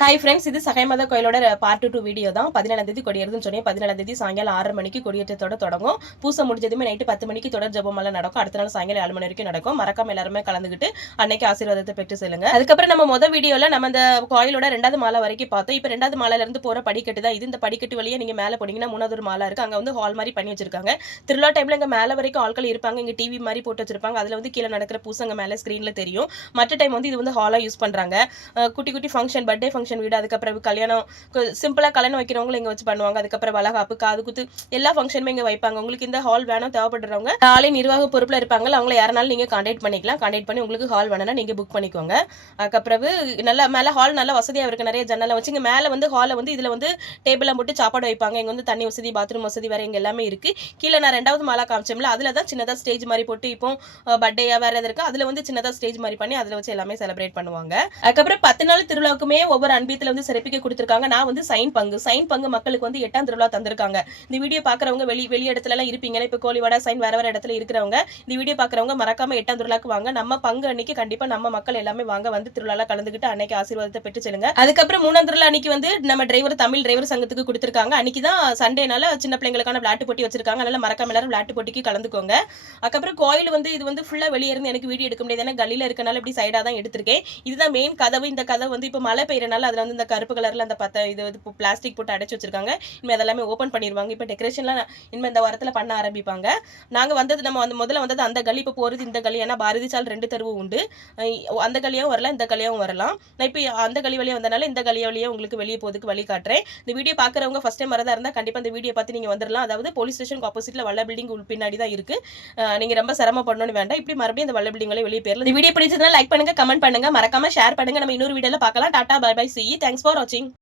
Hi friends, இது சகைமத கோயிலோட part 2 video தான். 17ஆம் தேதி கொடியேறுதுன்னு சொன்னேன். 17ஆம் தேதி சாயங்காலம் 6:30 மணிக்கு கொடியேற்றத்தோட தொடங்கும். பூசை முடிஞ்சதுமே நைட்டு 10 மணிக்கு தொடர் ஜபமெல்லாம் நடக்கும். அடுத்த நாள் சாயங்காலம் 7 மணி வரைக்கும் நடக்கும். மறக்காம எல்லாருமே கலந்துக்கிட்டு அன்னைக்கு ஆசீர்வாதத்தை பெற்று செல்லுங்க. அதுக்கப்புறம் நம்ம வீடியோல நம்ம இந்த கோயிலோட 2வது மாலை வரைக்கும் பார்த்தோம். இப்போ 2வது மாலையில இருந்து போற படிக்கட்டு தான் இது. இந்த படிக்கட்டு வழியா நீங்க மேலே போனீங்கன்னா 3வது ஒரு மாலை இருக்கு. அங்க ஹால் மாதிரி பண்ணி வச்சிருக்காங்க. திருவிழா டைம்ல இங்க மேலே வரைக்கும் ஆட்கள் இருப்பாங்க. இங்க டிவி மாதிரி போட்டு வச்சிருப்பாங்க. அதுல கீழே நடக்கிற பூசங்க மேலே ஸ்கிரீன்ல தெரியும். மற்ற டைம் இது ஹாலா யூஸ் பண்றாங்க. குட்டி குட்டி ஃபங்க்ஷன், பர்த்டே ஃபங்க்ஷன் வீடு, அதுக்கப்புறம் கல்யாணம் சிம்பிளா கல்யாணம் வைக்கிறவங்களும் இங்க வச்சு பண்ணுவாங்க. அதுக்கப்புறம் வளகாப்பு, காது குத்து எல்லா ஃபங்க்ஷனுமே இங்க வைப்பாங்க. உங்களுக்கு இந்த ஹால் வேணும் தேவைப்படுறவங்க ஆலை நிர்வாக பொறுப்புல இருப்பாங்க. அவங்கள யாரனாலும் நீங்க கான்டாக்ட் பண்ணிக்கலாம். கான்டாக்ட் பண்ணி உங்களுக்கு ஹால் வேணும்னா நீங்க புக் பண்ணிக்கோங்க. அதுக்கப்புறம் நல்லா மேல ஹால் நல்லா வசதியா இருக்கு. நிறைய ஜன்னலை வச்சு இங்க மேல ஹால இதுல டேபிள்லாம் போட்டு சாப்பாடு வைப்பாங்க. இங்க தண்ணி வசதி, பாத்ரூம் வசதி வேற இங்க எல்லாமே இருக்கு. கீழே நான் 2வது மாலா காமிச்சோம்ல, அதுல தான் சின்னதா ஸ்டேஜ் மாதிரி போட்டு இப்போ பர்த்டேயா வேற எது இருக்கு அதுல சின்னதா ஸ்டேஜ் மாதிரி பண்ணி அதுல வச்சு எல்லாமே செலிப்ரேட் பண்ணுவாங்க. அதுக்கப்புறம் 10 நாள் திருவிழாவுக்குமே ஒவ்வொரு அன்பியத்துல சிறப்பிக்க கொடுத்திருக்காங்க. நான் சைன் பங்கு மக்களுக்கு 8ஆம் திருவிழா தந்திருக்காங்க. இந்த வீடியோ பாக்குறவங்க வெளி இடத்துல எல்லாம் இருப்பீங்க. இப்ப கோழிவாடா சைன் வேற இடத்துல இருக்கிறவங்க இந்த வீடியோ பாக்குறவங்க மறக்காம 8ஆம் திருவிழாக்கு வாங்க. நம்ம பங்கு அன்னைக்கு கண்டிப்பா நம்ம மக்கள் எல்லாமே வாங்க, திருவிழால கலந்துக்கிட்டு அன்னைக்கு ஆசீர்வாதத்தை பெற்று செல்லுங்க. அதுக்கப்புறம் 3ஆம் திருவிழா அன்னைக்கு நம்ம தமிழ் டிரைவர் சங்கத்துக்கு கொடுத்திருக்காங்க. அன்னைக்கு தான் சண்டேனால சின்ன பிள்ளைங்களுக்கான விளையாட்டு போட்டி வச்சிருக்காங்க. அதனால மறக்காம எல்லாரும் விளையாட்டு போட்டிக்கு கலந்துக்கோங்க. அதுக்கப்புறம் கோயில் இது ஃபுல்லா வெளியே இருந்து எனக்கு வீடியோ எடுக்க முடியாது. ஏன்னா கல்லில இருக்கனால இப்படி சைடா தான் எடுத்திருக்கேன். இதுதான் மெயின் கதவு. இந்த கதவு இப்ப மழை பெய்யறனால அதுல இந்த கருப்பு கலர்ல அந்த இது பிளாஸ்டிக் போட்டு அடைச்சு வச்சிருக்காங்க. இனிமே அதெல்லாமே ஓபன் பண்ணிடுவாங்க. இப்ப டெக்கரேஷன்லாம் இனிமே இந்த வாரத்துல பண்ண ஆரம்பிப்பாங்க. நாங்க நம்ம முதல்ல அந்த கல்லி, இப்ப போறது இந்த கல்லி. ஏன்னா பாரதி சால் 2 தெருவு உண்டு. அந்த கல்லியாவும் வரலாம், இந்த கல்லியாவும் வரலாம். நான் இப்ப அந்த கல்லி வழியா வந்தனால இந்த கல்லி வழியா உங்களுக்கு வெளியே போறதுக்கு வழி காட்டுறேன். இந்த வீடியோ பாக்குறவங்க ஃபர்ஸ்ட் டைம் வரதா இருந்தா கண்டிப்பா இந்த வீடியோ பார்த்து நீங்க வந்துடலாம். அதாவது போலீஸ் ஸ்டேஷனுக்கு ஆப்போசிட்ல வல்ல பில்டிங் பின்னாடி தான் இருக்கு. நீங்க ரொம்ப சிரமப்படணும்னு வேண்டாம். இப்படி மறுபடியும் இந்த வல்ல பில்டிங் வெளியே போயிடலாம். இந்த வீடியோ பிடிச்சதுனா லைக் பண்ணுங்க, கமெண்ட் பண்ணுங்க, மறக்காம ஷேர் பண்ணுங்க. நம்ம இன்னொரு வீடியோல பார்க்கலாம். Tata, bye bye, see you. Thanks for watching.